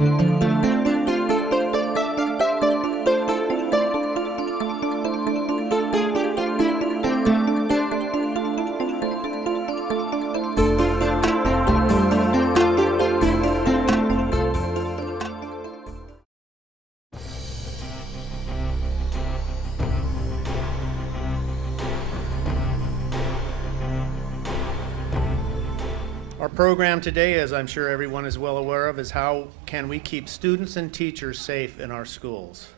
Our program today, as I'm sure everyone is well aware of, is how can we keep students and teachers safe in our schools.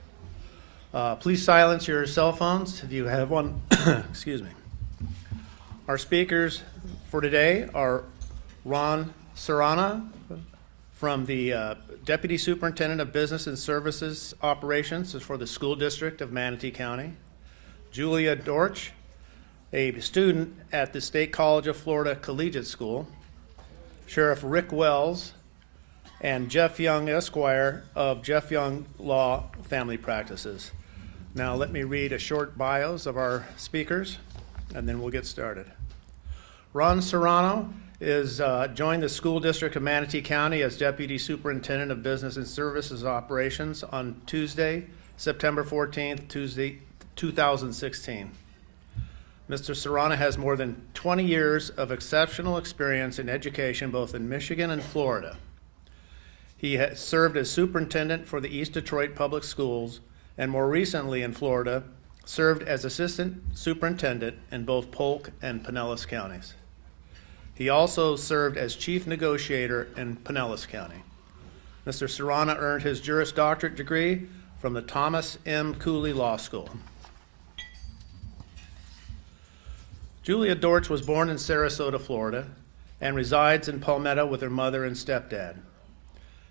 Please silence your cell phones if you have one. Excuse me. Our speakers for today are Ron Serrano from the Deputy Superintendent of Business and Services Operations for the School District of Manatee County, Julia Dorch, a student at the State College of Florida Collegiate School, Sheriff Rick Wells, and Jeff Young, Esquire, of Jeff Young Law Family Practices. Now let me read a short bios of our speakers, and then we'll get started. Ron Serrano joined the School District of Manatee County as Deputy Superintendent of Business and Services Operations on Tuesday, September 14th, 2016. Mr. Serrano has more than 20 years of exceptional experience in education both in Michigan and Florida. He has served as superintendent for the East Detroit Public Schools and more recently in Florida served as assistant superintendent in both Polk and Pinellas counties. He also served as chief negotiator in Pinellas County. Mr. Serrano earned his Juris Doctorate degree from the Thomas M. Cooley Law School. Julia Dorch was born in Sarasota, Florida, and resides in Palmetto with her mother and stepdad.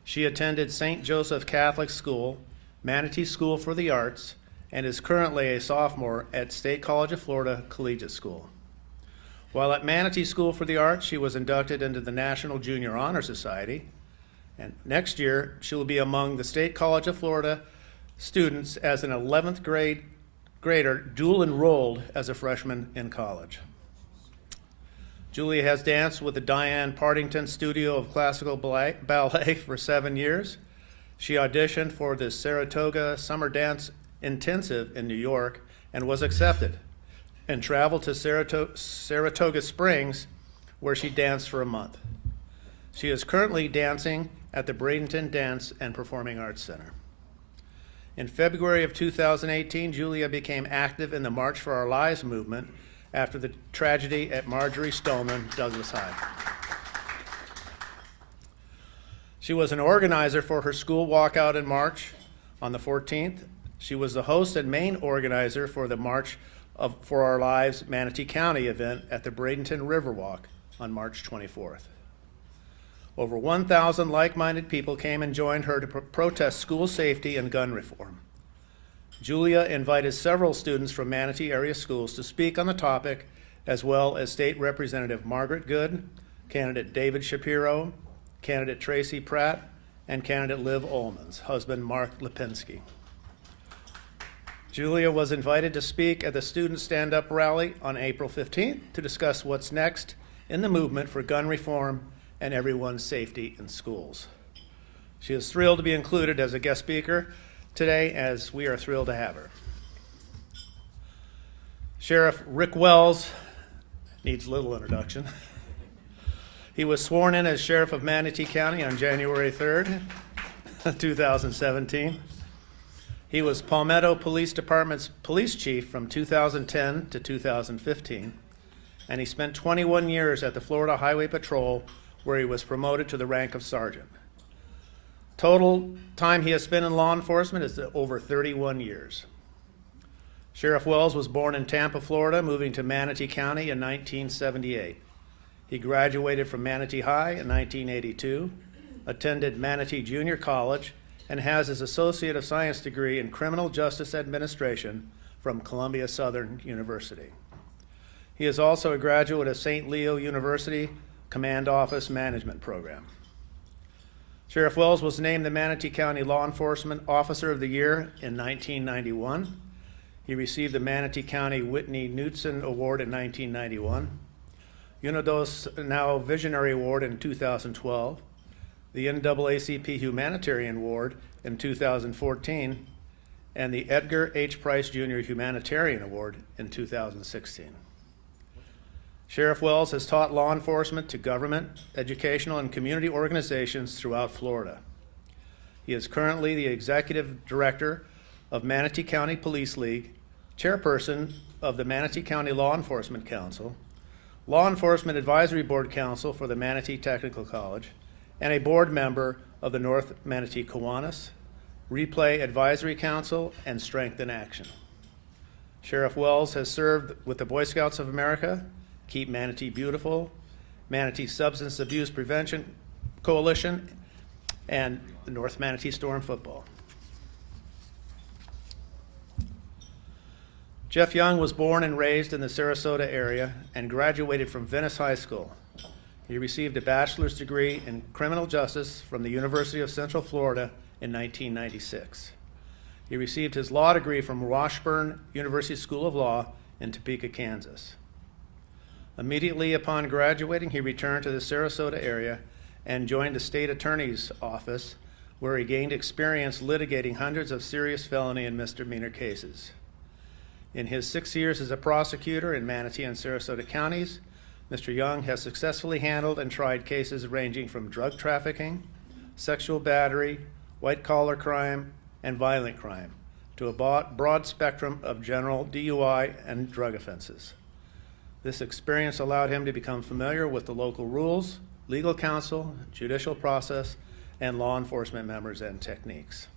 She attended St. Joseph Catholic School, Manatee School for the Arts, and is currently a sophomore at State College of Florida Collegiate School. While at Manatee School for the Arts, she was inducted into the National Junior Honor Society, and next year she will be among the State College of Florida students as an 11th grader dual enrolled as a freshman in college. Julia has danced with the Diane Partington Studio of Classical Ballet for 7 years. She auditioned for the Saratoga Summer Dance Intensive in New York and was accepted, and traveled to Saratoga Springs, where she danced for a month. She is currently dancing at the Bradenton Dance and Performing Arts Center. In February of 2018, Julia became active in the March for Our Lives movement after the tragedy at Marjorie Stoneman Douglas High. She was an organizer for her school walkout in March on the 14th. She was the host and main organizer for the March for Our Lives Manatee County event at the Bradenton Riverwalk on March 24th. Over 1,000 like-minded people came and joined her to protest school safety and gun reform. Julia invited several students from Manatee area schools to speak on the topic, as well as State Representative Margaret Good, candidate David Shapiro, candidate Tracy Pratt, and candidate Liv Ullman's husband, Mark Lipinski. Julia was invited to speak at the Student Stand-Up Rally on April 15th to discuss what's next in the movement for gun reform and everyone's safety in schools. She is thrilled to be included as a guest speaker today, as we are thrilled to have her. Sheriff Rick Wells needs little introduction. He was sworn in as Sheriff of Manatee County on January 3rd, 2017. He was Palmetto Police Department's police chief from 2010 to 2015, and he spent 21 years at the Florida Highway Patrol, where he was promoted to the rank of sergeant. Total time he has spent in law enforcement is over 31 years. Sheriff Wells was born in Tampa, Florida, moving to Manatee County in 1978. He graduated from Manatee High in 1982, attended Manatee Junior College, and has his Associate of Science degree in Criminal Justice Administration from Columbia Southern University. He is also a graduate of St. Leo University Command Office Management Program. Sheriff Wells was named the Manatee County Law Enforcement Officer of the Year in 1991. He received the Manatee County Whitney Knudsen Award in 1991, Unidos Now Visionary Award in 2012, the NAACP Humanitarian Award in 2014, and the Edgar H. Price Jr. Humanitarian Award in 2016. Sheriff Wells has taught law enforcement to government, educational, and community organizations throughout Florida. He is currently the Executive Director of Manatee County Police League, Chairperson of the Manatee County Law Enforcement Council, Law Enforcement Advisory Board Council for the Manatee Technical College, and a board member of the North Manatee Kiwanis, Replay Advisory Council, and Strength in Action. Sheriff Wells has served with the Boy Scouts of America, Keep Manatee Beautiful, Manatee Substance Abuse Prevention Coalition, and the North Manatee Storm Football. Jeff Young was born and raised in the Sarasota area and graduated from Venice High School. He received a bachelor's degree in criminal justice from the University of Central Florida in 1996. He received his law degree from Washburn University School of Law in Topeka, Kansas. Immediately upon graduating, he returned to the Sarasota area and joined the state attorney's office, where he gained experience litigating hundreds of serious felony and misdemeanor cases. In his 6 years as a prosecutor in Manatee and Sarasota counties, Mr. Young has successfully handled and tried cases ranging from drug trafficking, sexual battery, white-collar crime, and violent crime, to a broad spectrum of general DUI and drug offenses. This experience allowed him to become familiar with the local rules, legal counsel, judicial process, and law enforcement members and techniques.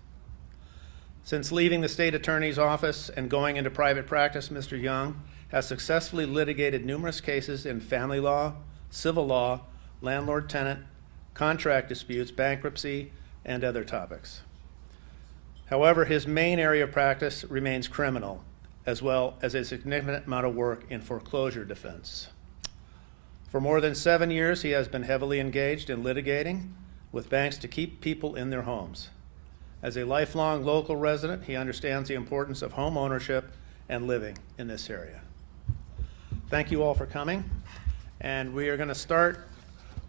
Since leaving the state attorney's office and going into private practice, Mr. Young has successfully litigated numerous cases in family law, civil law, landlord-tenant, contract disputes, bankruptcy, and other topics. However, his main area of practice remains criminal, as well as a significant amount of work in foreclosure defense. For more than 7 years, he has been heavily engaged in litigating with banks to keep people in their homes. As a lifelong local resident, he understands the importance of home ownership and living in this area. Thank you all for coming, and we are going to start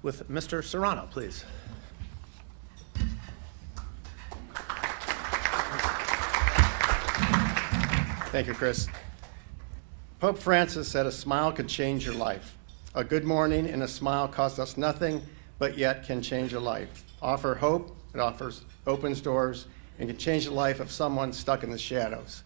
with Mr. Serrano, please. Thank you, Chris. Pope Francis said a smile could change your life. A good morning and a smile cost us nothing, but yet can change a life. Offer hope, it opens doors, and can change the life of someone stuck in the shadows.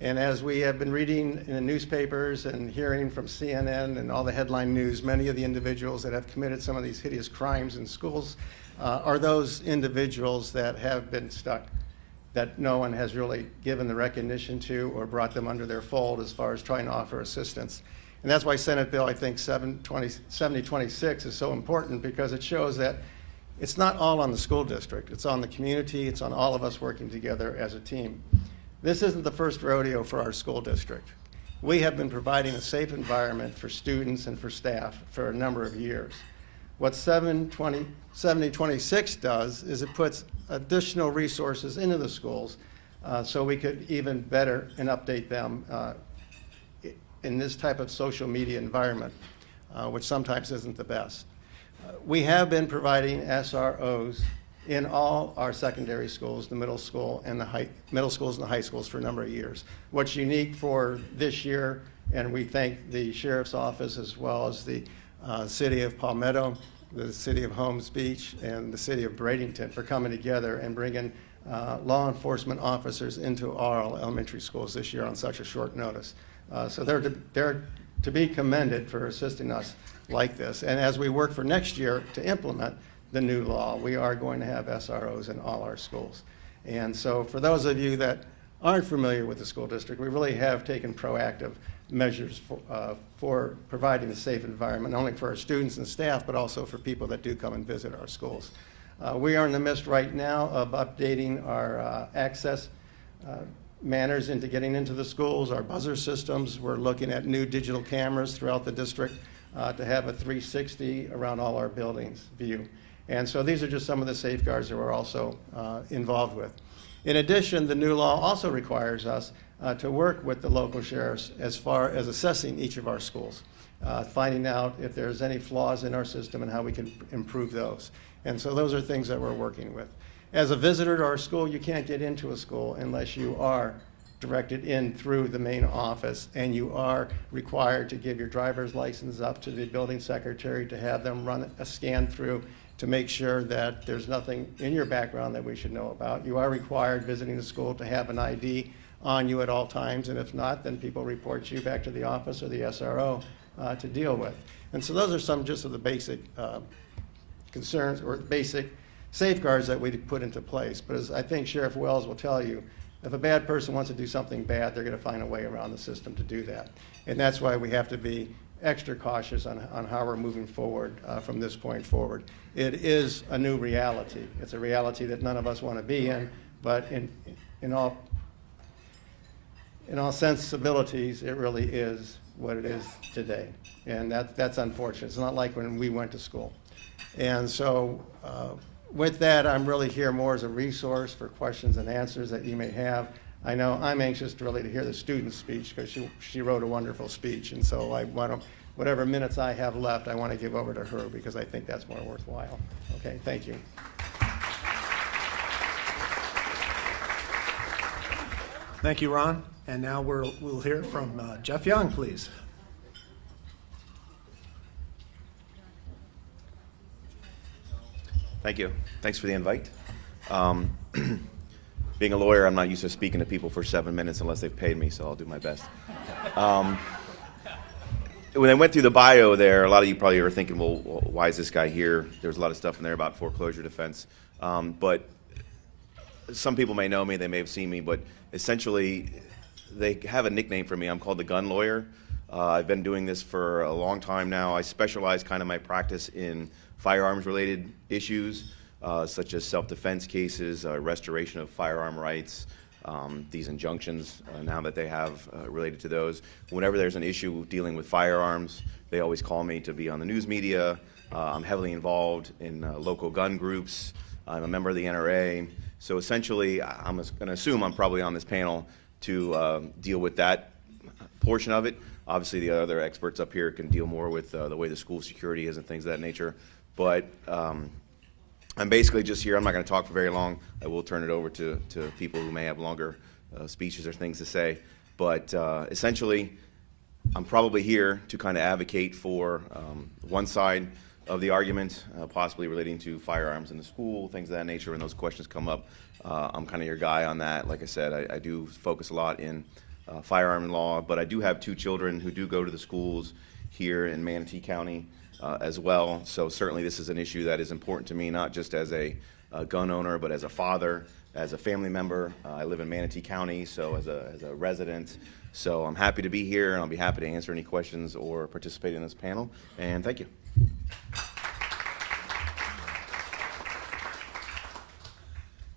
And as we have been reading in the newspapers and hearing from CNN and all the headline news, many of the individuals that have committed some of these hideous crimes in schools are those individuals that have been stuck, that no one has really given the recognition to or brought them under their fold as far as trying to offer assistance. And that's why Senate Bill, I think, 7026 is so important, because it shows that it's not all on the school district. It's on the community. It's on all of us working together as a team. This isn't the first rodeo for our school district. We have been providing a safe environment for students and for staff for a number of years. What 7026 does is it puts additional resources into the schools so we could even better and update them in this type of social media environment, which sometimes isn't the best. We have been providing SROs in all our secondary schools, the middle school and the middle schools and the high schools for a number of years. What's unique for this year, and we thank the Sheriff's Office as well as the City of Palmetto, the City of Holmes Beach, and the City of Bradenton for coming together and bringing law enforcement officers into our elementary schools this year on such a short notice. So they're to be commended for assisting us like this. And as we work for next year to implement the new law, we are going to have SROs in all our schools. And so for those of you that aren't familiar with the school district, we really have taken proactive measures for providing a safe environment, not only for our students and staff, but also for people that do come and visit our schools. We are in the midst right now of updating our access manners into getting into the schools, our buzzer systems. We're looking at new digital cameras throughout the district to have a 360 around all our buildings view. And so these are just some of the safeguards that we're also involved with. In addition, the new law also requires us to work with the local sheriffs as far as assessing each of our schools. finding out if there's any flaws in our system and how we can improve those. And so those are things that we're working with. As a visitor to our school, you can't get into a school unless you are directed in through the main office, and you are required to give your driver's license up to the building secretary to have them run a scan through to make sure that there's nothing in your background that we should know about. You are required visiting the school to have an ID on you at all times, and if not, then people report you back to the office or the SRO to deal with. And so those are some just of the basic concerns or basic safeguards that we put into place. But as I think Sheriff Wells will tell you, if a bad person wants to do something bad, they're going to find a way around the system to do that. And that's why we have to be extra cautious on how we're moving forward from this point forward. It is a new reality. It's a reality that none of us want to be in, but in all sensibilities, it really is what it is today. And that's unfortunate. It's not like when we went to school. And so with that, I'm really here more as a resource for questions and answers that you may have. I know I'm anxious to hear the student's speech because she wrote a wonderful speech. And so I want to, whatever minutes I have left, I want to give over to her because I think that's more worthwhile. Okay, thank you. Thank you, Ron. And now we'll hear from Jeff Young, please. Thank you. Thanks for the invite. Being a lawyer, I'm not used to speaking to people for 7 minutes unless they've paid me, so I'll do my best. When I went through the bio there, a lot of you probably are thinking, well, why is this guy here? There's a lot of stuff in there about foreclosure defense. But some people may know me, they may have seen me, but essentially they have a nickname for me. I'm called the gun lawyer. I've been doing this for a long time now. I specialize kind of my practice in firearms-related issues, such as self-defense cases, restoration of firearm rights, these injunctions now that they have related to those. Whenever there's an issue dealing with firearms, they always call me to be on the news media. I'm heavily involved in local gun groups. I'm a member of the NRA. So essentially, I'm going to assume I'm probably on this panel to deal with that portion of it. Obviously, the other experts up here can deal more with the way the school security is and things of that nature. But I'm basically just here. I'm not going to talk for very long. I will turn it over to people who may have longer speeches or things to say. But essentially, I'm probably here to kind of advocate for one side of the argument, possibly relating to firearms in the school, things of that nature. When those questions come up, I'm kind of your guy on that. Like I said, I do focus a lot in firearm law, but I do have 2 children who do go to the schools here in Manatee County as well. So certainly this is an issue that is important to me, not just as a gun owner, but as a father, as a family member. I live in Manatee County, so as a resident. So I'm happy to be here, and I'll be happy to answer any questions or participate in this panel. And thank you.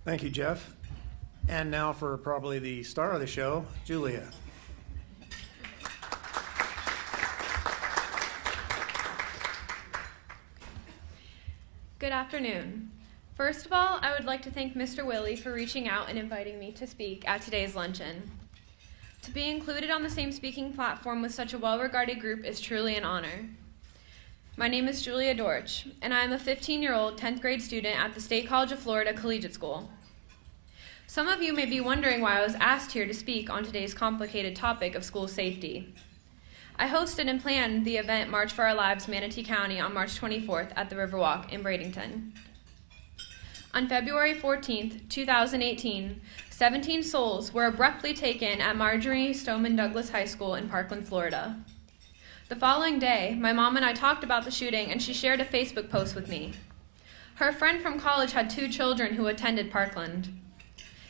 Thank you, Jeff. And now for probably the star of the show, Julia. Good afternoon. First of all, I would like to thank Mr. Willie for reaching out and inviting me to speak at today's luncheon. To be included on the same speaking platform with such a well-regarded group is truly an honor. My name is Julia Dorch, and I am a 15-year-old 10th grade student at the State College of Florida Collegiate School. Some of you may be wondering why I was asked here to speak on today's complicated topic of school safety. I hosted and planned the event March for Our Lives Manatee County on March 24th at the Riverwalk in Bradenton. On February 14th, 2018, 17 souls were abruptly taken at Marjorie Stoneman Douglas High School in Parkland, Florida. The following day, my mom and I talked about the shooting, and she shared a Facebook post with me. Her friend from college had 2 children who attended Parkland.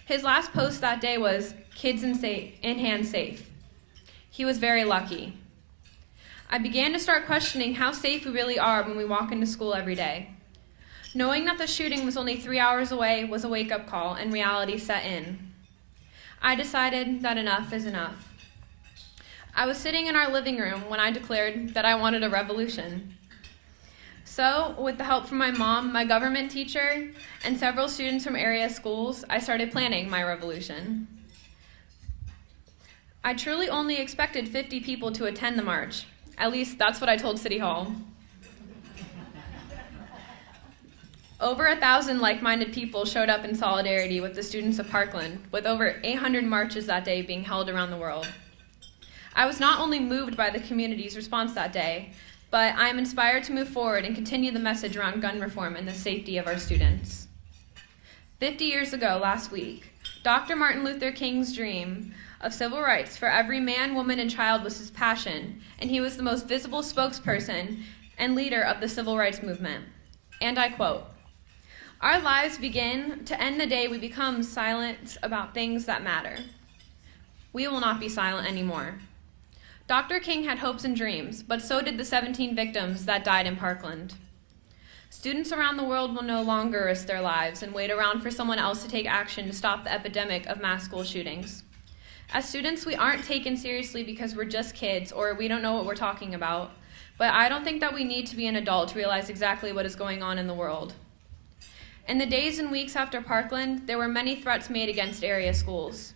His last post that day was, "Kids in hand safe." He was very lucky. I began to start questioning how safe we really are when we walk into school every day. Knowing that the shooting was only 3 hours away was a wake-up call, and reality set in. I decided that enough is enough. I was sitting in our living room when I declared that I wanted a revolution. So, with the help from my mom, my government teacher, and several students from area schools, I started planning my revolution. I truly only expected 50 people to attend the march. At least that's what I told City Hall. Over 1,000 like-minded people showed up in solidarity with the students of Parkland, with over 800 marches that day being held around the world. I was not only moved by the community's response that day, but I am inspired to move forward and continue the message around gun reform and the safety of our students. 50 years ago, last week, Dr. Martin Luther King's dream of civil rights for every man, woman, and child was his passion, and he was the most visible spokesperson and leader of the civil rights movement. And I quote, "Our lives begin to end the day we become silent about things that matter. We will not be silent anymore." Dr. King had hopes and dreams, but so did the 17 victims that died in Parkland. Students around the world will no longer risk their lives and wait around for someone else to take action to stop the epidemic of mass school shootings. As students, we aren't taken seriously because we're just kids or we don't know what we're talking about, but I don't think that we need to be an adult to realize exactly what is going on in the world. In the days and weeks after Parkland, there were many threats made against area schools.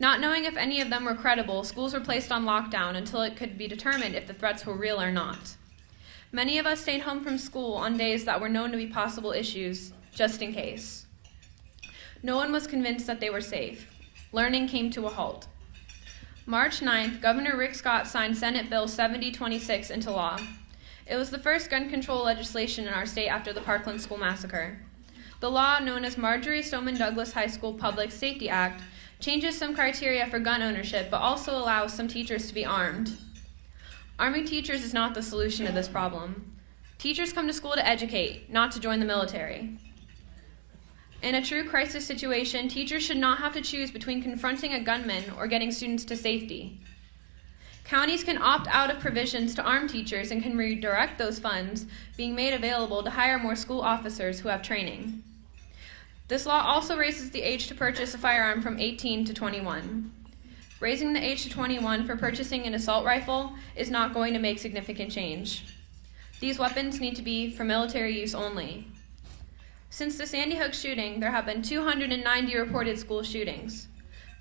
Not knowing if any of them were credible, schools were placed on lockdown until it could be determined if the threats were real or not. Many of us stayed home from school on days that were known to be possible issues, just in case. No one was convinced that they were safe. Learning came to a halt. March 9th, Governor Rick Scott signed Senate Bill 7026 into law. It was the first gun control legislation in our state after the Parkland School Massacre. The law, known as Marjorie Stoneman Douglas High School Public Safety Act, changes some criteria for gun ownership, but also allows some teachers to be armed. Arming teachers is not the solution to this problem. Teachers come to school to educate, not to join the military. In a true crisis situation, teachers should not have to choose between confronting a gunman or getting students to safety. Counties can opt out of provisions to arm teachers and can redirect those funds being made available to hire more school officers who have training. This law also raises the age to purchase a firearm from 18 to 21. Raising the age to 21 for purchasing an assault rifle is not going to make significant change. These weapons need to be for military use only. Since the Sandy Hook shooting, there have been 290 reported school shootings,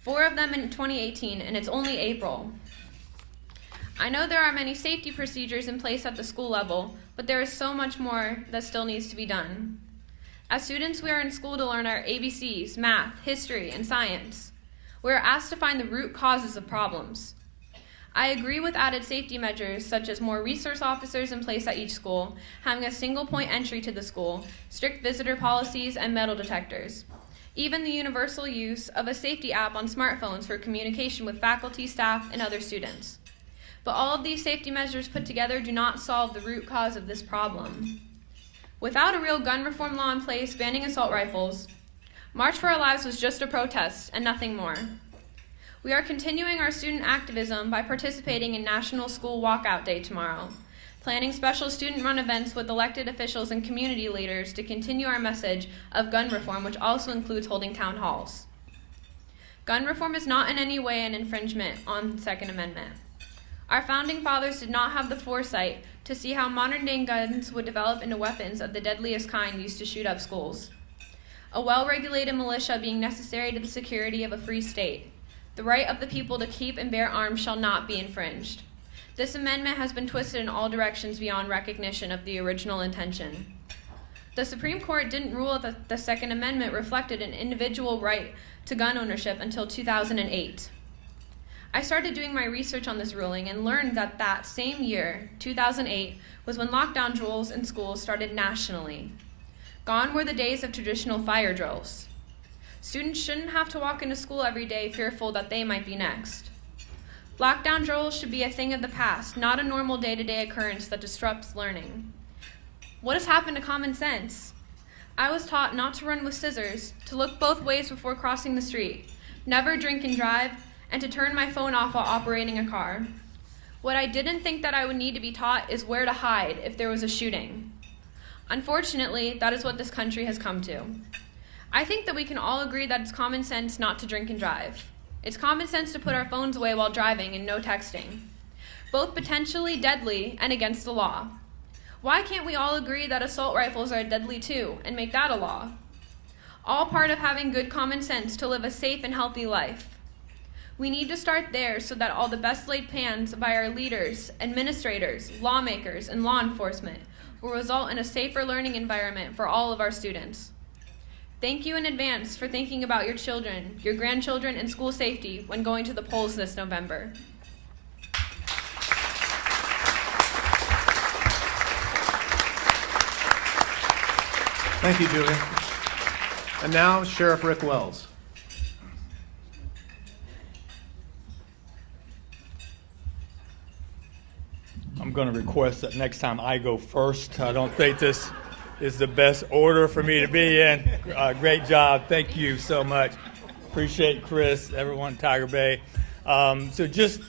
4 of them in 2018, and it's only April. I know there are many safety procedures in place at the school level, but there is so much more that still needs to be done. As students, we are in school to learn our ABCs, math, history, and science. We are asked to find the root causes of problems. I agree with added safety measures such as more resource officers in place at each school, having a single point entry to the school, strict visitor policies, and metal detectors. Even the universal use of a safety app on smartphones for communication with faculty, staff, and other students. But all of these safety measures put together do not solve the root cause of this problem. Without a real gun reform law in place banning assault rifles, March for Our Lives was just a protest and nothing more. We are continuing our student activism by participating in National School Walkout Day tomorrow, planning special student-run events with elected officials and community leaders to continue our message of gun reform, which also includes holding town halls. Gun reform is not in any way an infringement on the Second Amendment. Our founding fathers did not have the foresight to see how modern-day guns would develop into weapons of the deadliest kind used to shoot up schools. A well-regulated militia being necessary to the security of a free state. The right of the people to keep and bear arms shall not be infringed. This amendment has been twisted in all directions beyond recognition of the original intention. The Supreme Court didn't rule that the Second Amendment reflected an individual right to gun ownership until 2008. I started doing my research on this ruling and learned that that same year, 2008, was when lockdown drills in schools started nationally. Gone were the days of traditional fire drills. Students shouldn't have to walk into school every day fearful that they might be next. Lockdown drills should be a thing of the past, not a normal day-to-day occurrence that disrupts learning. What has happened to common sense? I was taught not to run with scissors, to look both ways before crossing the street, never drink and drive, and to turn my phone off while operating a car. What I didn't think that I would need to be taught is where to hide if there was a shooting. Unfortunately, that is what this country has come to. I think that we can all agree that it's common sense not to drink and drive. It's common sense to put our phones away while driving and no texting. Both potentially deadly and against the law. Why can't we all agree that assault rifles are deadly too and make that a law? All part of having good common sense to live a safe and healthy life. We need to start there so that all the best laid plans by our leaders, administrators, lawmakers, and law enforcement will result in a safer learning environment for all of our students. Thank you in advance for thinking about your children, your grandchildren, and school safety when going to the polls this November. Thank you, Julia. And now, Sheriff Rick Wells. I'm going to request that next time I go first. I don't think this is the best order for me to be in. Great job. Thank you so much. Appreciate Chris, everyone at Tiger Bay. So just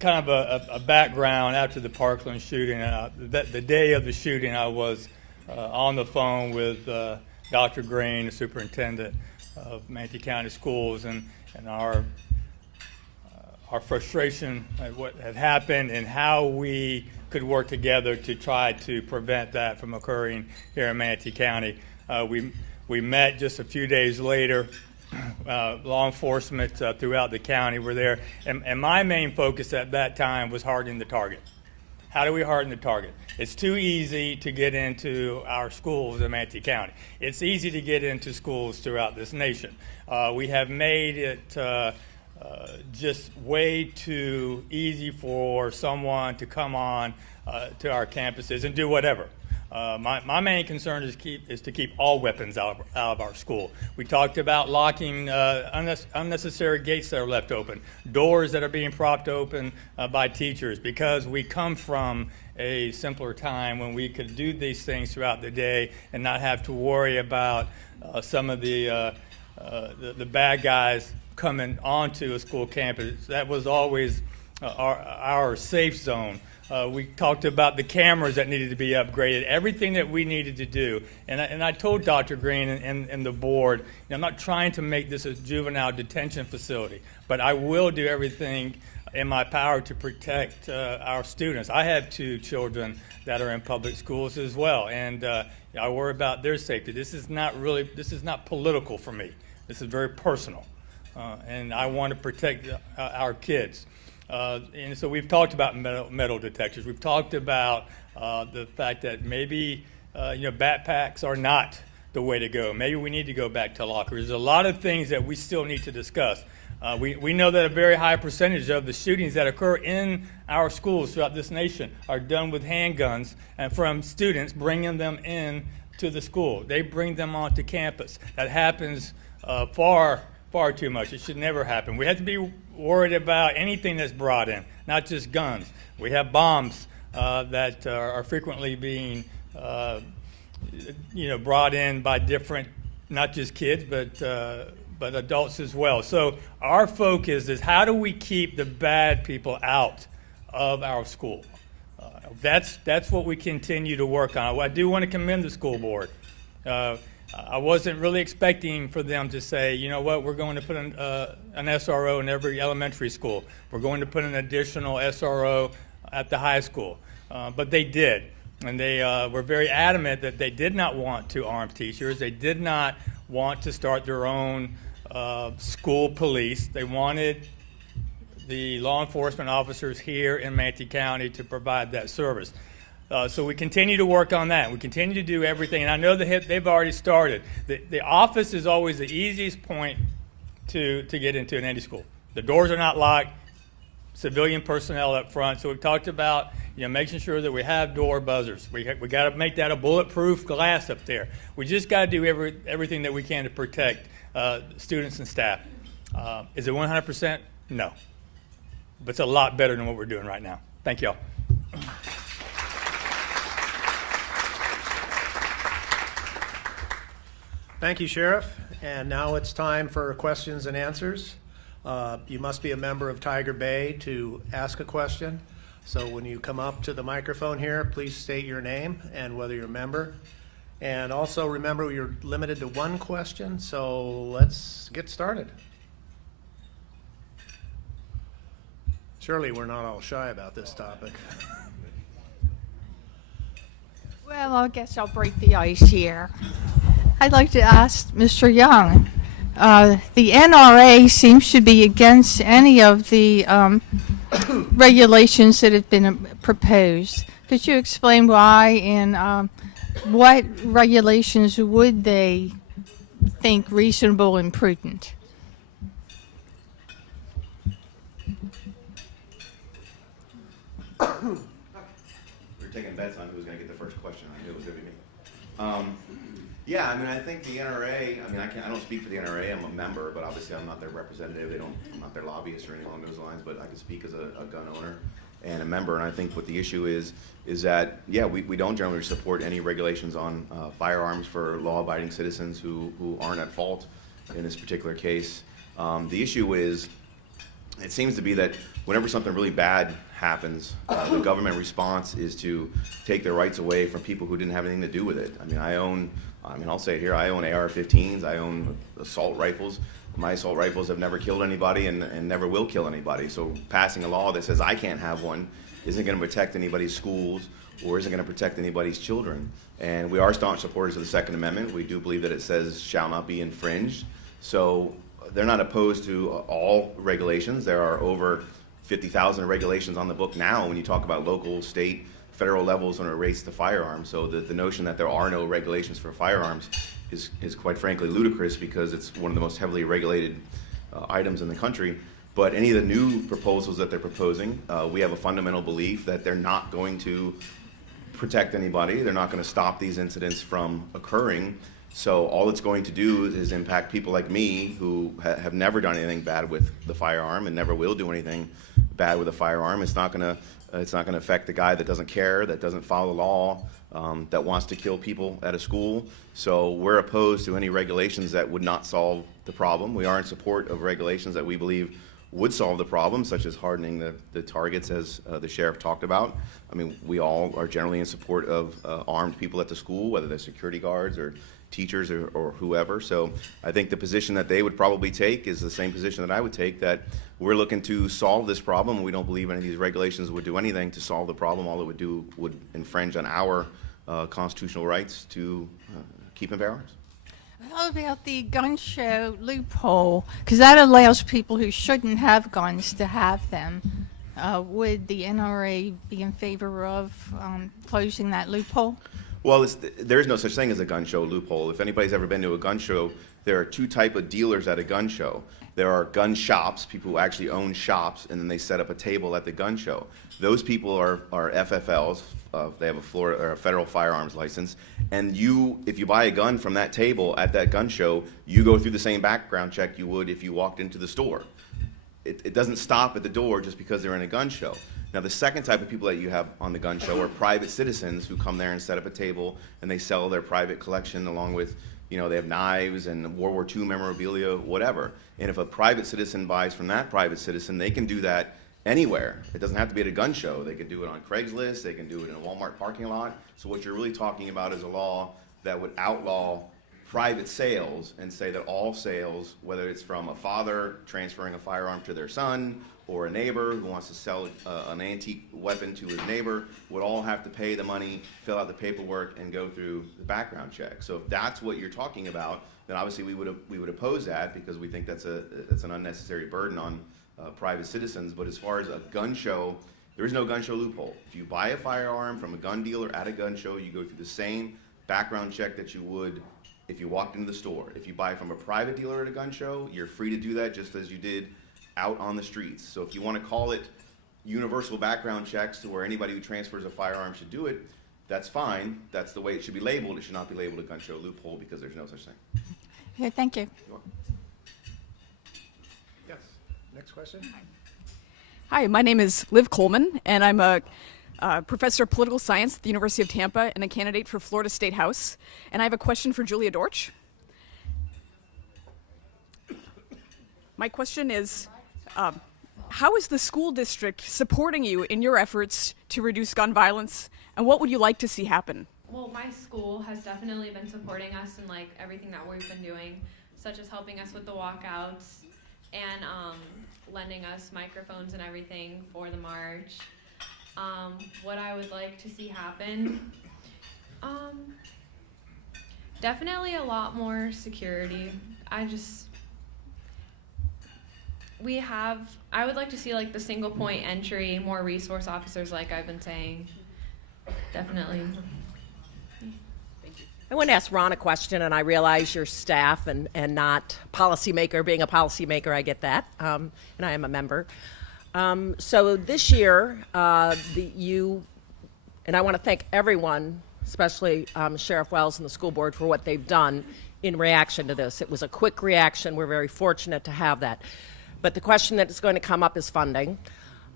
kind of a background after the Parkland shooting. The day of the shooting, I was on the phone with Dr. Green, the superintendent of Manatee County Schools, and our frustration at what had happened and how we could work together to try to prevent that from occurring here in Manatee County. We met just a few days later. Law enforcement throughout the county were there, and my main focus at that time was hardening the target. How do we harden the target? It's too easy to get into our schools in Manatee County. It's easy to get into schools throughout this nation. We have made it just way too easy for someone to come on to our campuses and do whatever. My main concern is to keep all weapons out of our school. We talked about locking unnecessary gates that are left open, doors that are being propped open by teachers, because we come from a simpler time when we could do these things throughout the day and not have to worry about some of the bad guys coming onto a school campus. That was always our safe zone. We talked about the cameras that needed to be upgraded, everything that we needed to do. And I told Dr. Green and the board, I'm not trying to make this a juvenile detention facility, but I will do everything in my power to protect our students. I have 2 children that are in public schools as well, and I worry about their safety. This is not political for me. This is very personal, and I want to protect our kids. And so we've talked about metal detectors. We've talked about the fact that maybe backpacks are not the way to go. Maybe we need to go back to lockers. There's a lot of things that we still need to discuss. We know that a very high percentage of the shootings that occur in our schools throughout this nation are done with handguns and from students bringing them in to the school. They bring them onto campus. That happens far too much. It should never happen. We have to be worried about anything that's brought in, not just guns. We have bombs that are frequently being brought in by different, not just kids, but adults as well. So our focus is how do we keep the bad people out of our school? That's what we continue to work on. I do want to commend the school board. I wasn't really expecting for them to say, you know what, we're going to put an SRO in every elementary school. We're going to put an additional SRO at the high school. But they did. And they were very adamant that they did not want to arm teachers. They did not want to start their own school police. They wanted the law enforcement officers here in Manatee County to provide that service. So we continue to work on that. We continue to do everything, and I know they've already started. The office is always the easiest point to get into in any school. The doors are not locked, civilian personnel up front. So we've talked about making sure that we have door buzzers. We got to make that a bulletproof glass up there. We just got to do everything that we can to protect students and staff. Is it 100%? No. But it's a lot better than what we're doing right now. Thank y'all. Thank you, Sheriff. And now it's time for questions and answers. You must be a member of Tiger Bay to ask a question. So when you come up to the microphone here, please state your name and whether you're a member. And also remember, you're limited to 1 question, so let's get started. Surely we're not all shy about this topic. Well, I guess I'll break the ice here. I'd like to ask Mr. Young, the NRA seems to be against any of the regulations that have been proposed. Could you explain why, and what regulations would they think reasonable and prudent? We were taking bets on who was going to get the first question. I knew it was going to be me. Yeah, I mean, I think the NRA, I mean, I don't speak for the NRA, I'm a member, but obviously I'm not their representative, I'm not their lobbyist or anything along those lines, but I can speak as a gun owner and a member, and I think what the issue is that, yeah, we don't generally support any regulations on firearms for law-abiding citizens who aren't at fault in this particular case. The issue is, it seems to be that whenever something really bad happens, the government response is to take their rights away from people who didn't have anything to do with it. I'll say it here, I own AR-15s, I own assault rifles. My assault rifles have never killed anybody and never will kill anybody. So passing a law that says I can't have one isn't going to protect anybody's schools or isn't going to protect anybody's children. And we are staunch supporters of the Second Amendment. We do believe that it says shall not be infringed. So they're not opposed to all regulations. There are over 50,000 regulations on the book now when you talk about local, state, federal levels when it relates to firearms. So the notion that there are no regulations for firearms is quite frankly ludicrous, because it's one of the most heavily regulated items in the country. But any of the new proposals that they're proposing, we have a fundamental belief that they're not going to protect anybody. They're not going to stop these incidents from occurring. So all it's going to do is impact people like me who have never done anything bad with the firearm and never will do anything bad with a firearm. It's not going to affect the guy that doesn't care, that doesn't follow the law, that wants to kill people at a school. So we're opposed to any regulations that would not solve the problem. We are in support of regulations that we believe would solve the problem, such as hardening the targets, as the sheriff talked about. I mean, we all are generally in support of armed people at the school, whether they're security guards or teachers or whoever. So I think the position that they would probably take is the same position that I would take, that we're looking to solve this problem. We don't believe any of these regulations would do anything to solve the problem. All it would do would infringe on our constitutional rights to keep and bear arms. How about the gun show loophole? Because that allows people who shouldn't have guns to have them. Would the NRA be in favor of closing that loophole? Well, there is no such thing as a gun show loophole. If anybody's ever been to a gun show, there are two types of dealers at a gun show. There are gun shops, people who actually own shops, and then they set up a table at the gun show. Those people are FFLs. They have a Florida or a federal firearms license. And if you buy a gun from that table at that gun show, you go through the same background check you would if you walked into the store. It doesn't stop at the door just because they're in a gun show. Now, the second type of people that you have on the gun show are private citizens who come there and set up a table and they sell their private collection along with, they have knives and World War II memorabilia, whatever. And if a private citizen buys from that private citizen, they can do that anywhere. It doesn't have to be at a gun show. They can do it on Craigslist. They can do it in a Walmart parking lot. So what you're really talking about is a law that would outlaw private sales and say that all sales, whether it's from a father transferring a firearm to their son or a neighbor who wants to sell an antique weapon to his neighbor, would all have to pay the money, fill out the paperwork, and go through the background check. So if that's what you're talking about, then obviously we would oppose that, because we think that's an unnecessary burden on private citizens. But as far as a gun show, there is no gun show loophole. If you buy a firearm from a gun dealer at a gun show, you go through the same background check that you would if you walked into the store. If you buy from a private dealer at a gun show, you're free to do that just as you did out on the streets. So if you want to call it universal background checks to where anybody who transfers a firearm should do it, that's fine. That's the way it should be labeled. It should not be labeled a gun show loophole, because there's no such thing. Okay, thank you. Yes. Next question. Hi, my name is Liv Coleman, and I'm a professor of political science at the University of Tampa and a candidate for Florida State House. And I have a question for Julia Dortch. My question is, how is the school district supporting you in your efforts to reduce gun violence, and what would you like to see happen? Well, my school has definitely been supporting us in everything that we've been doing, such as helping us with the walkouts and lending us microphones and everything for the march. What I would like to see happen, definitely a lot more security. I would like to see like the single point entry, more resource officers like I've been saying. Definitely. I want to ask Ron a question, and I realize you're staff and not policymaker. Being a policymaker, I get that, and I am a member. So this year, you, and I want to thank everyone, especially Sheriff Wells and the school board for what they've done in reaction to this. It was a quick reaction. We're very fortunate to have that. But the question that is going to come up is funding.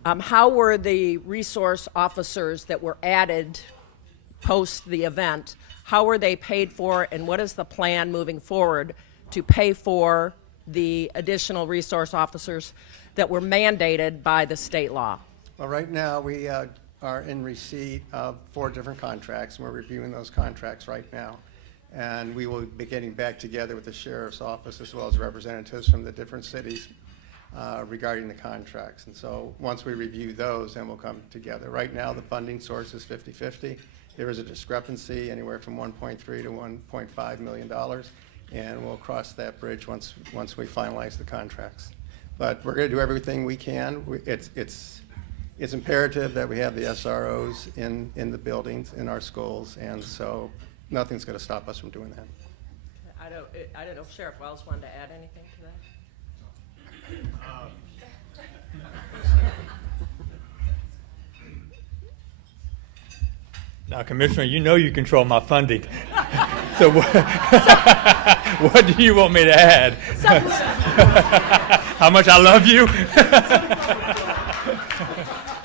How were the resource officers that were added post the event, how were they paid for, and what is the plan moving forward to pay for the additional resource officers that were mandated by the state law? Well, right now, we are in receipt of 4 different contracts, and we're reviewing those contracts right now. And we will be getting back together with the sheriff's office as well as representatives from the different cities regarding the contracts. And so once we review those, then we'll come together. Right now, the funding source is 50-50. There is a discrepancy anywhere from $1.3 to $1.5 million, and we'll cross that bridge once we finalize the contracts. But we're going to do everything we can. It's imperative that we have the SROs in the buildings, in our schools, and so nothing's going to stop us from doing that. I don't know if Sheriff Wells wanted to add anything to that. Now, Commissioner, you know you control my funding. So what do you want me to add? How much I love you?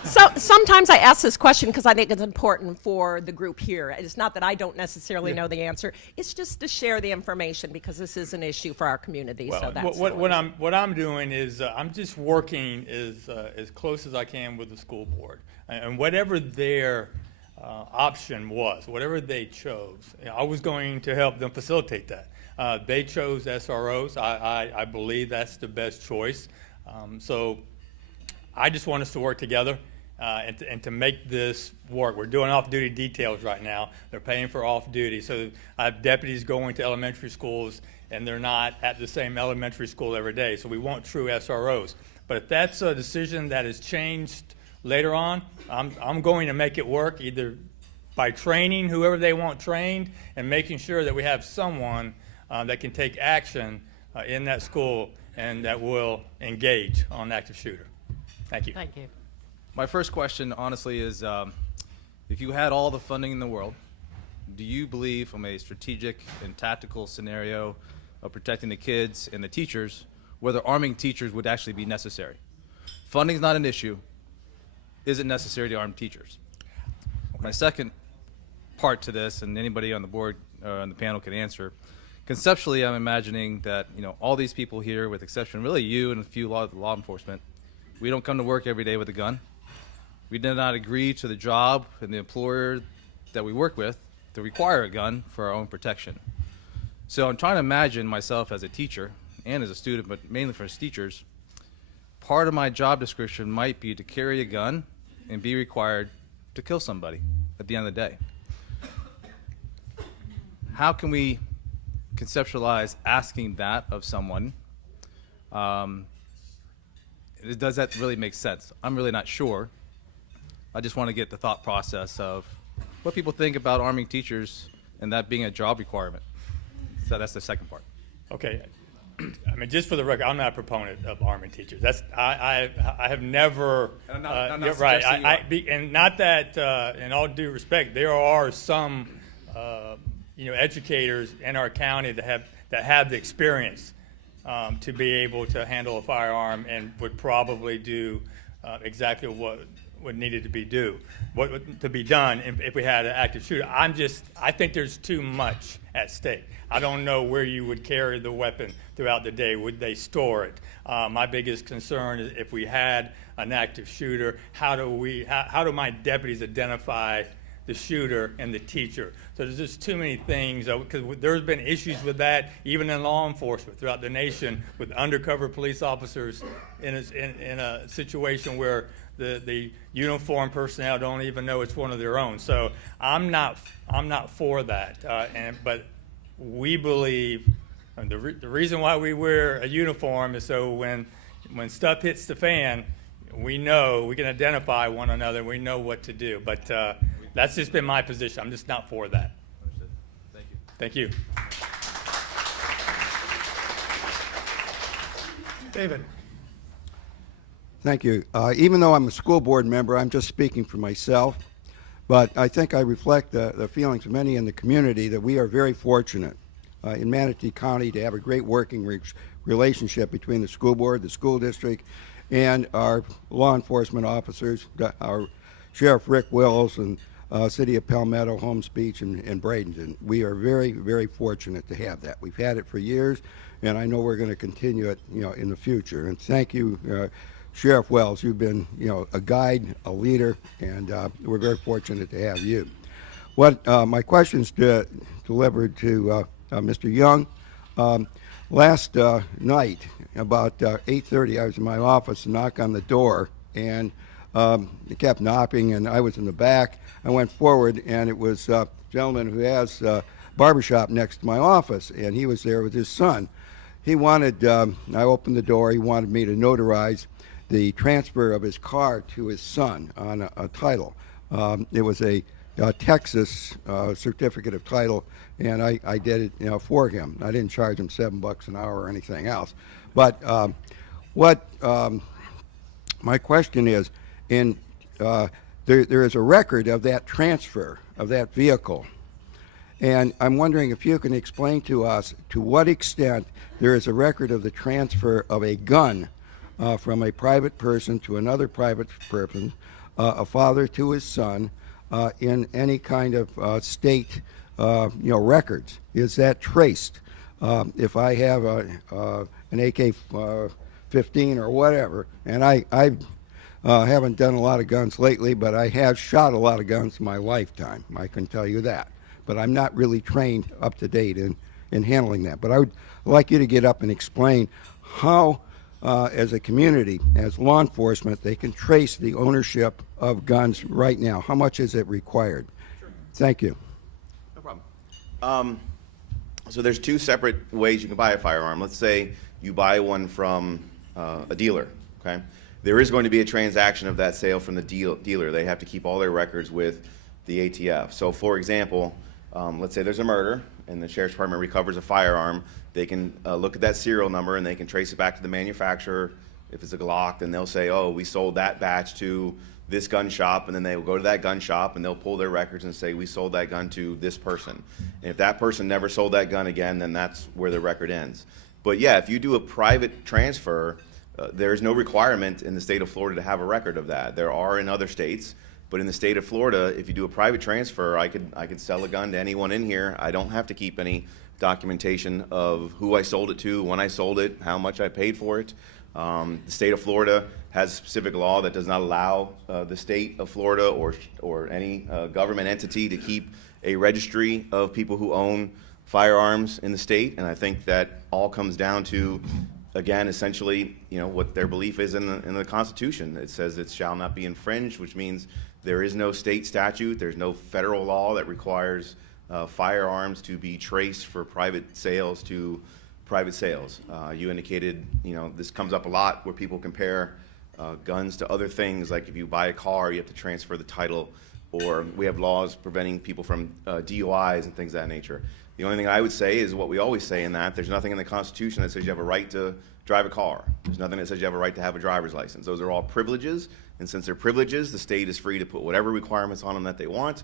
So sometimes I ask this question because I think it's important for the group here. It's not that I don't necessarily know the answer. It's just to share the information because this is an issue for our community. Well, so that's what I'm doing is I'm just working as close as I can with the school board, and whatever their option was, whatever they chose, I was going to help them facilitate that. They chose SROs. I believe that's the best choice. So I just want us to work together and to make this work. We're doing off-duty details right now. They're paying for off-duty. So I have deputies going to elementary schools, and they're not at the same elementary school every day. So we want true SROs. But if that's a decision that is changed later on, I'm going to make it work either by training whoever they want trained and making sure that we have someone that can take action in that school and that will engage on active shooter. Thank you. Thank you. My first question, honestly, is if you had all the funding in the world, do you believe from a strategic and tactical scenario of protecting the kids and the teachers, whether arming teachers would actually be necessary? Funding's not an issue. Is it necessary to arm teachers? Okay. My second part to this, and anybody on the board on the panel can answer, conceptually I'm imagining that all these people here, with exception really you and a few law enforcement, we don't come to work every day with a gun. We did not agree to the job and the employer that we work with to require a gun for our own protection. So I'm trying to imagine myself as a teacher and as a student, but mainly for teachers, part of my job description might be to carry a gun and be required to kill somebody at the end of the day. How can we conceptualize asking that of someone? Does that really make sense? I'm really not sure. I just want to get the thought process of what people think about arming teachers and that being a job requirement. So that's the second part. Okay. I mean, just for the record, I'm not a proponent of arming teachers. I have never. I'm not you're right. suggesting you are. And not that, in all due respect, there are some, educators in our county that have the experience to be able to handle a firearm and would probably do exactly what needed to be done if we had an active shooter. I think there's too much at stake. I don't know where you would carry the weapon throughout the day. Would they store it? My biggest concern is if we had an active shooter, how do my deputies identify the shooter and the teacher? So there's just too many things, because there's been issues with that, even in law enforcement throughout the nation, with undercover police officers in a situation where the uniformed personnel don't even know it's one of their own. So I'm not for that. But we believe, the reason why we wear a uniform is so when when stuff hits the fan, we know, we can identify one another, we know what to do. But that's just been my position. I'm just not for that. Understood. Thank you. Thank you. David. Thank you. Even though I'm a school board member, I'm just speaking for myself. But I think I reflect the feelings of many in the community that we are very fortunate in Manatee County to have a great working relationship between the school board, the school district, and our law enforcement officers, our Sheriff Rick Wills and City of Palmetto, Holmes Beach, and Bradenton. We are very, very fortunate to have that. We've had it for years, and I know we're going to continue it, in the future. And thank you, Sheriff Wells. You've been, a guide, a leader, and we're very fortunate to have you. What my question's delivered to Mr. Young. Last night, about 8:30, I was in my office to knock on the door, and it kept knocking, and I was in the back. I went forward, and it was a gentleman who has a barbershop next to my office, and he was there with his son. He wanted, I opened the door, he wanted me to notarize the transfer of his car to his son on a title. It was a Texas certificate of title, and I did it for him. I didn't charge him $7 an hour or anything else. But my question is, there is a record of that transfer of that vehicle, and I'm wondering if you can explain to us to what extent there is a record of the transfer of a gun from a private person to another private person, a father to his son, in any kind of state, records. Is that traced? If I have an AK-15 or whatever, and I haven't done a lot of guns lately, but I have shot a lot of guns in my lifetime. I can tell you that. But I'm not really trained up to date in handling that. But I would like you to get up and explain how, as a community, as law enforcement, they can trace the ownership of guns right now. How much is it required? Sure. Thank you. No problem. So there's two separate ways you can buy a firearm. Let's say you buy one from a dealer, okay? There is going to be a transaction of that sale from the dealer. They have to keep all their records with the ATF. So for example, let's say there's a murder and the Sheriff's Department recovers a firearm. They can look at that serial number and they can trace it back to the manufacturer. If it's a Glock, then they'll say, oh, we sold that batch to this gun shop, and then they will go to that gun shop and they'll pull their records and say, we sold that gun to this person. And if that person never sold that gun again, then that's where the record ends. But yeah, if you do a private transfer, there is no requirement in the state of Florida to have a record of that. There are in other states, but in the state of Florida, if you do a private transfer, I could sell a gun to anyone in here. I don't have to keep any documentation of who I sold it to, when I sold it, how much I paid for it. The state of Florida has specific law that does not allow the state of Florida or any government entity to keep a registry of people who own firearms in the state, and I think that all comes down to, again, essentially, what their belief is in the Constitution. It says it shall not be infringed, which means there is no state statute, there's no federal law that requires firearms to be traced for private sales to private sales. You indicated, this comes up a lot where people compare guns to other things, like if you buy a car, you have to transfer the title, or we have laws preventing people from DUIs and things of that nature. The only thing I would say is what we always say in that, there's nothing in the Constitution that says you have a right to drive a car. There's nothing that says you have a right to have a driver's license. Those are all privileges, and since they're privileges, the state is free to put whatever requirements on them that they want.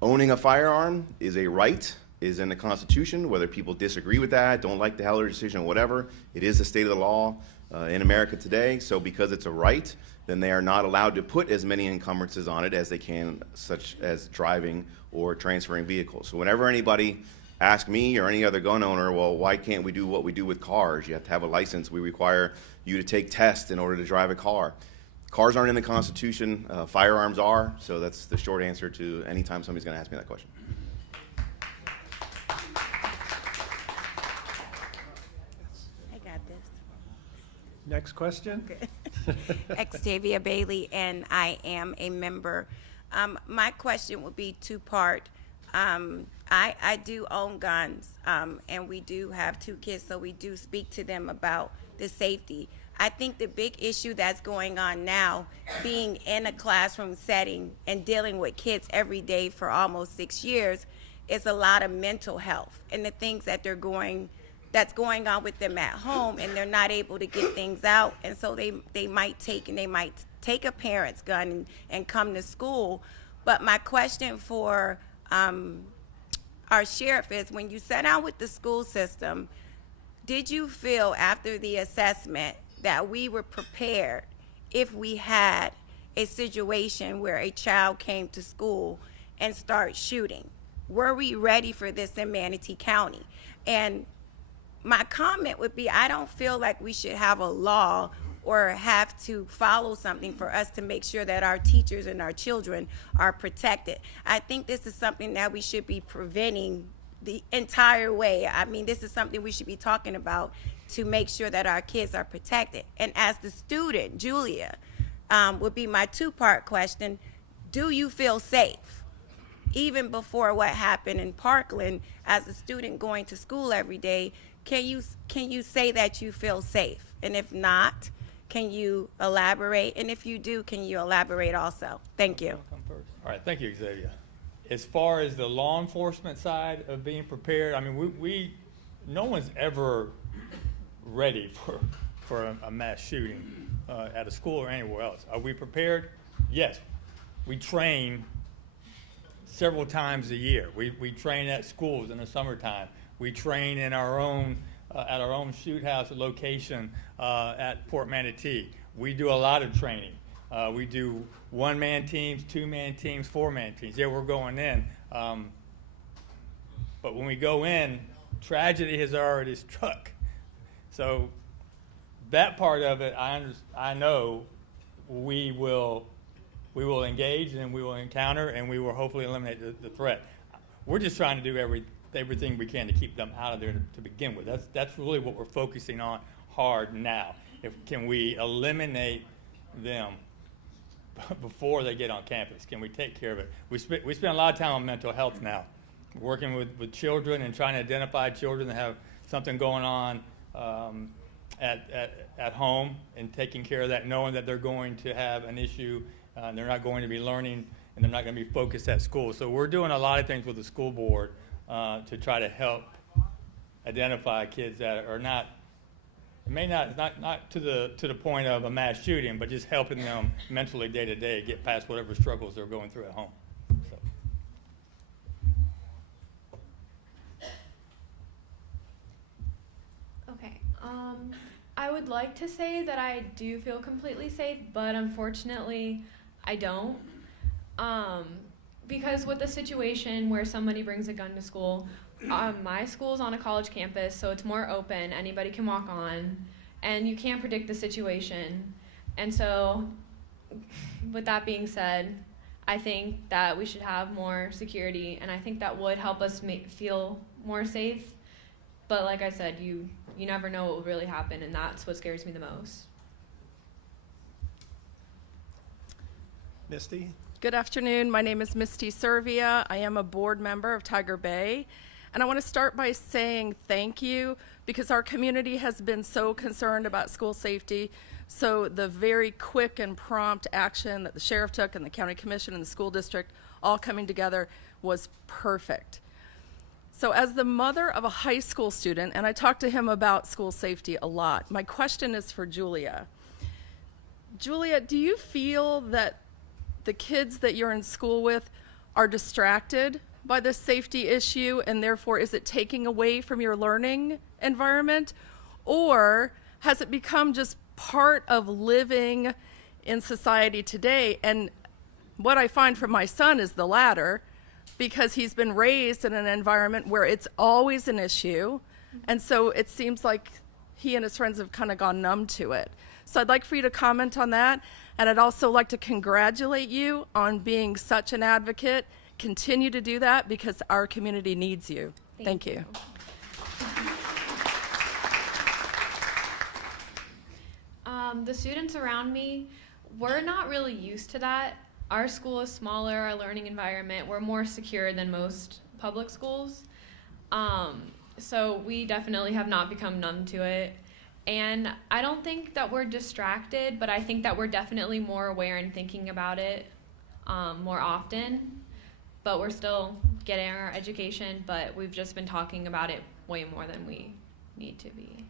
Owning a firearm is a right, is in the Constitution, whether people disagree with that, don't like the Heller decision, whatever. It is the state of the law in America today, so because it's a right, then they are not allowed to put as many encumbrances on it as they can, such as driving or transferring vehicles. So whenever anybody asks me or any other gun owner, well, why can't we do what we do with cars? You have to have a license. We require you to take tests in order to drive a car. Cars aren't in the Constitution, firearms are, so that's the short answer to any time somebody's going to ask me that question. I got this. Next question. Xtavia Bailey, and I am a member. My question would be two-part. I do own guns, and we do have two kids, so we do speak to them about the safety. I think the big issue that's going on now, being in a classroom setting and dealing with kids every day for almost 6 years, is a lot of mental health and the things that that's going on with them at home, and they're not able to get things out, and so they might take a parent's gun and come to school. But my question for our sheriff is, when you sat down with the school system, did you feel after the assessment that we were prepared if we had a situation where a child came to school and started shooting? Were we ready for this in Manatee County? And my comment would be, I don't feel like we should have a law or have to follow something for us to make sure that our teachers and our children are protected. I think this is something that we should be preventing the entire way. I mean, this is something we should be talking about to make sure that our kids are protected. And as the student, Julia, would be my two-part question. Do you feel safe? Even before what happened in Parkland, as a student going to school every day, can you say that you feel safe? And if not, can you elaborate? And if you do, can you elaborate also? Thank you. All right, thank you, Xavier. As far as the law enforcement side of being prepared, I mean, no one's ever ready for a mass shooting at a school or anywhere else. Are we prepared? Yes. We train several times a year. We train at schools in the summertime. We train in our own at our own shoot house location at Port Manatee. We do a lot of training. We do one-man teams, two-man teams, four-man teams. Yeah, we're going in. But when we go in, tragedy has already struck. So that part of it, I know we will engage and we will encounter and we will hopefully eliminate the threat. We're just trying to do everything we can to keep them out of there to begin with. That's really what we're focusing on hard now. Can we eliminate them before they get on campus? Can we take care of it? We spend a lot of time on mental health now, working with children and trying to identify children that have something going on at home and taking care of that, knowing that they're going to have an issue, they're not going to be learning, and they're not going to be focused at school. So we're doing a lot of things with the school board to try to help identify kids that are not to the point of a mass shooting, but just helping them mentally day to day get past whatever struggles they're going through at home. So. Okay. I would like to say that I do feel completely safe, but unfortunately, I don't. Because with the situation where somebody brings a gun to school, my school's on a college campus, so it's more open. Anybody can walk on, and you can't predict the situation. And so, with that being said, I think that we should have more security, and I think that would help us feel more safe. But like I said, you never know what will really happen, and that's what scares me the most. Misty? Good afternoon. My name is Misty Servia. I am a board member of Tiger Bay. And I want to start by saying thank you, because our community has been so concerned about school safety. So the very quick and prompt action that the sheriff took and the county commission and the school district all coming together was perfect. So as the mother of a high school student, and I talked to him about school safety a lot, my question is for Julia. Julia, do you feel that the kids that you're in school with are distracted by this safety issue, and therefore is it taking away from your learning environment? Or has it become just part of living in society today? And what I find from my son is the latter, because he's been raised in an environment where it's always an issue, and so it seems like he and his friends have kind of gone numb to it. So I'd like for you to comment on that, and I'd also like to congratulate you on being such an advocate. Continue to do that, because our community needs you. Thank you. The students around me, we're not really used to that. Our school is smaller, our learning environment, we're more secure than most public schools. So we definitely have not become numb to it. And I don't think that we're distracted, but I think that we're definitely more aware and thinking about it more often. But we're still getting our education, but we've just been talking about it way more than we need to be.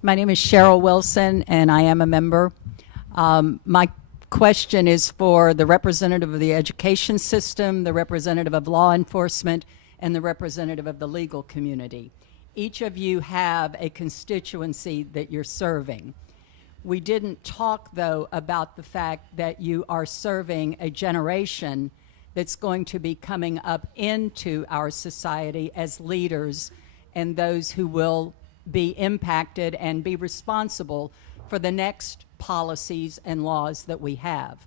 My name is Cheryl Wilson, and I am a member. My question is for the representative of the education system, the representative of law enforcement, and the representative of the legal community. Each of you have a constituency that you're serving. We didn't talk, though, about the fact that you are serving a generation that's going to be coming up into our society as leaders and those who will be impacted and be responsible for the next policies and laws that we have.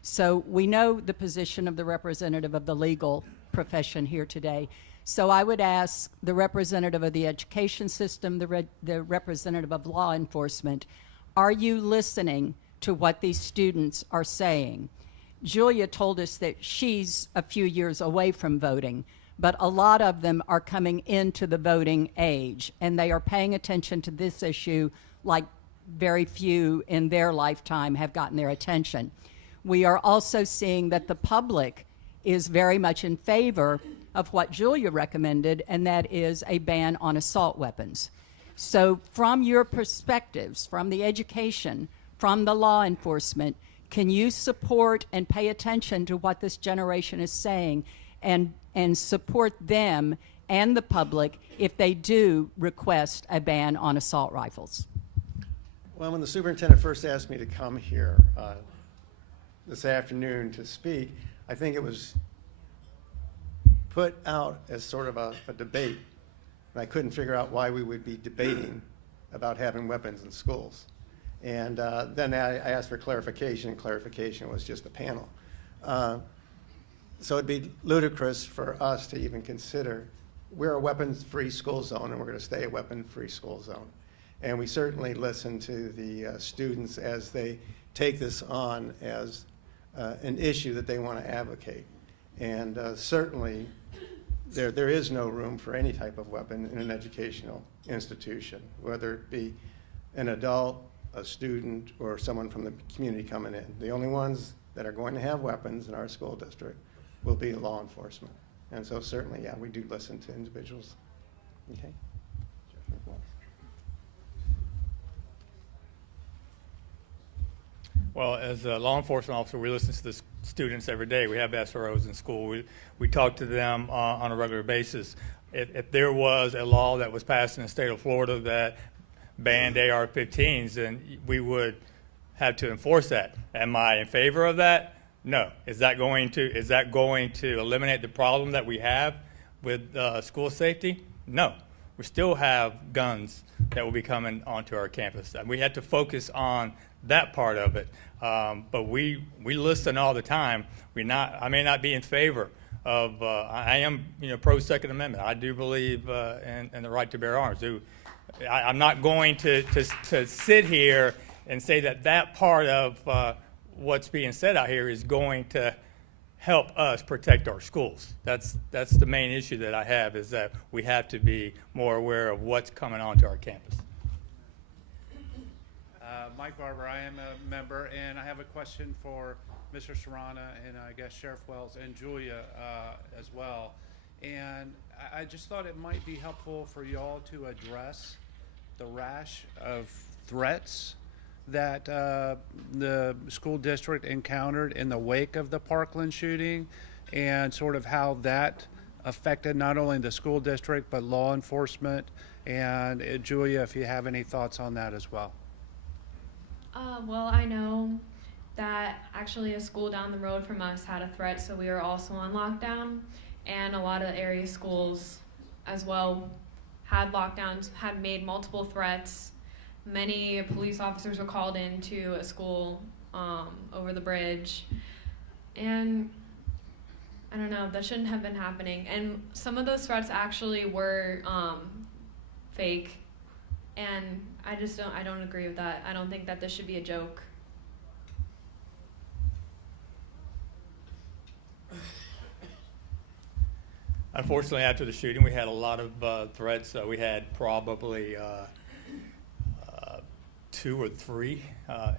So we know the position of the representative of the legal profession here today. So I would ask the representative of the education system, the representative of law enforcement, are you listening to what these students are saying? Julia told us that she's a few years away from voting, but a lot of them are coming into the voting age, and they are paying attention to this issue like very few in their lifetime have gotten their attention. We are also seeing that the public is very much in favor of what Julia recommended, and that is a ban on assault weapons. So from your perspectives, from the education, from the law enforcement, can you support and pay attention to what this generation is saying and support them and the public if they do request a ban on assault rifles? Well, when the superintendent first asked me to come here this afternoon to speak, I think it was put out as sort of a debate, and I couldn't figure out why we would be debating about having weapons in schools. And then I asked for clarification, and clarification was just a panel. So it'd be ludicrous for us to even consider, we're a weapons-free school zone, and we're going to stay a weapon-free school zone. And we certainly listen to the students as they take this on as an issue that they want to advocate. And certainly, there is no room for any type of weapon in an educational institution, whether it be an adult, a student, or someone from the community coming in. The only ones that are going to have weapons in our school district will be law enforcement. And so certainly, yeah, we do listen to individuals. Okay. Well, as a law enforcement officer, we listen to the students every day. We have SROs in school. We talk to them on a regular basis. If there was a law that was passed in the state of Florida that banned AR-15s, then we would have to enforce that. Am I in favor of that? No. Is that going to eliminate the problem that we have with school safety? No. We still have guns that will be coming onto our campus. And we have to focus on that part of it. But we listen all the time. I may not be in favor of, I am pro Second Amendment. I do believe in the right to bear arms. I'm not going to sit here and say that part of what's being said out here is going to help us protect our schools. That's the main issue that I have, is that we have to be more aware of what's coming onto our campus. Mike Barber, I am a member, and I have a question for Mr. Serrano and I guess Sheriff Wells and Julia as well. And I just thought it might be helpful for y'all to address the rash of threats that the school district encountered in the wake of the Parkland shooting, and sort of how that affected not only the school district but law enforcement. And Julia, if you have any thoughts on that as well. Well, I know that actually a school down the road from us had a threat, so we were also on lockdown, and a lot of area schools as well had lockdowns, had made multiple threats. Many police officers were called into a school over the bridge, and I don't know, that shouldn't have been happening. And some of those threats actually were fake, and I don't agree with that. I don't think that this should be a joke. unfortunately, after the shooting, we had a lot of threats. We had probably 2 or 3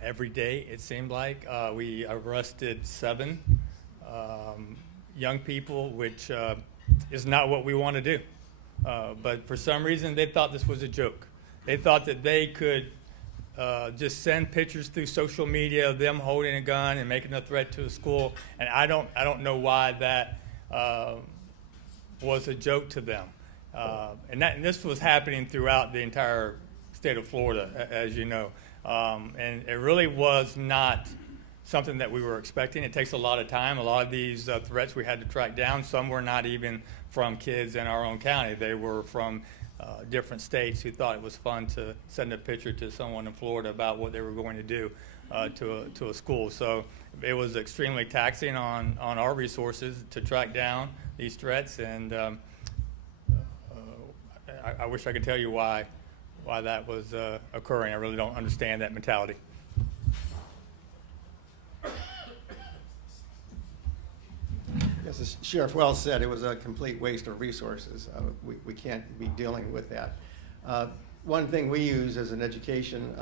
every day, it seemed like. We arrested 7 young people, which is not what we want to do. But for some reason, they thought this was a joke. They thought that they could just send pictures through social media of them holding a gun and making a threat to a school, and I don't know why that was a joke to them. And this was happening throughout the entire state of Florida, as you know, and it really was not something that we were expecting. It takes a lot of time. A lot of these threats we had to track down. Some were not even from kids in our own county. They were from different states who thought it was fun to send a picture to someone in Florida about what they were going to do to a school. So it was extremely taxing on our resources to track down these threats, and I wish I could tell you why that was occurring. I really don't understand that mentality. Yes, as Sheriff Wells said, it was a complete waste of resources. We can't be dealing with that. One thing we use as an education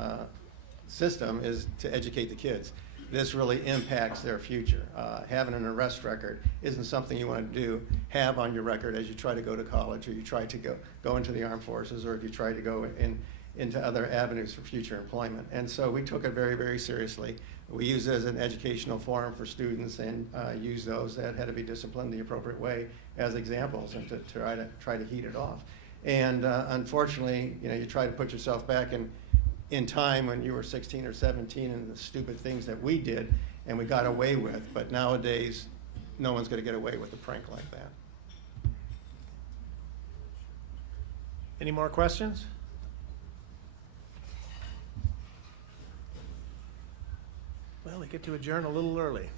system is to educate the kids. This really impacts their future. Having an arrest record isn't something you want to have on your record as you try to go to college, or you try to go into the armed forces, or if you try to go into other avenues for future employment. And so we took it very, very seriously. We use it as an educational forum for students, and use those that had to be disciplined the appropriate way as examples, and to try to heat it off. And unfortunately, you try to put yourself back in time when you were 16 or 17 and the stupid things that we did and we got away with. But nowadays, no one's going to get away with a prank like that. Any more questions? Well, we get to adjourn a little early.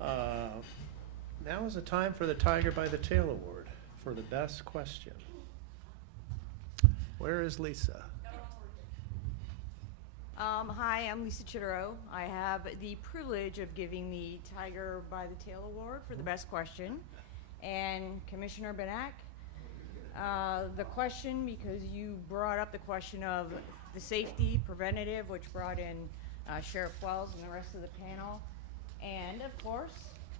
Now is the time for the Tiger by the Tail Award for the best question. Where is Lisa? Hi, I'm Lisa Chittero. I have the privilege of giving the Tiger by the Tail Award for the best question. And Commissioner Benak, the question, because you brought up the question of the safety preventative, which brought in Sheriff Wells and the rest of the panel, and of course,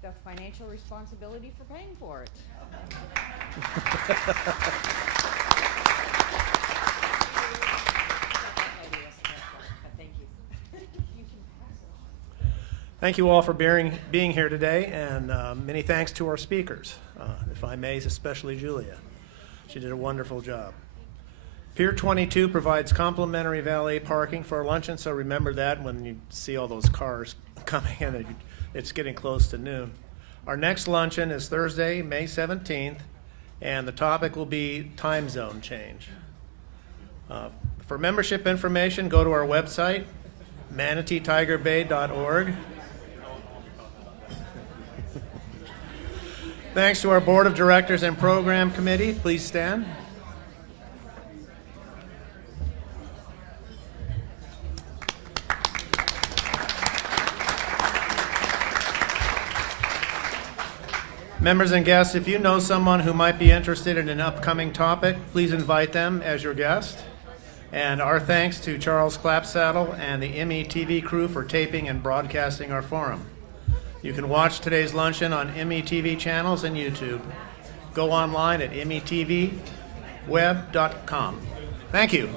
the financial responsibility for paying for it. Thank you. Thank you all for being here today, and many thanks to our speakers, if I may, especially Julia. She did a wonderful job. Pier 22 provides complimentary valet parking for our luncheon, so remember that when you see all those cars coming in. It's getting close to noon. Our next luncheon is Thursday, May 17th, and the topic will be time zone change. For membership information, go to our website, manateetigerbay.org. Thanks to our Board of Directors and Program Committee. Please stand. Members and guests, if you know someone who might be interested in an upcoming topic, please invite them as your guest. And our thanks to Charles Clapsaddle and the METV crew for taping and broadcasting our forum. You can watch today's luncheon on METV channels and YouTube. Go online at metvweb.com. Thank you.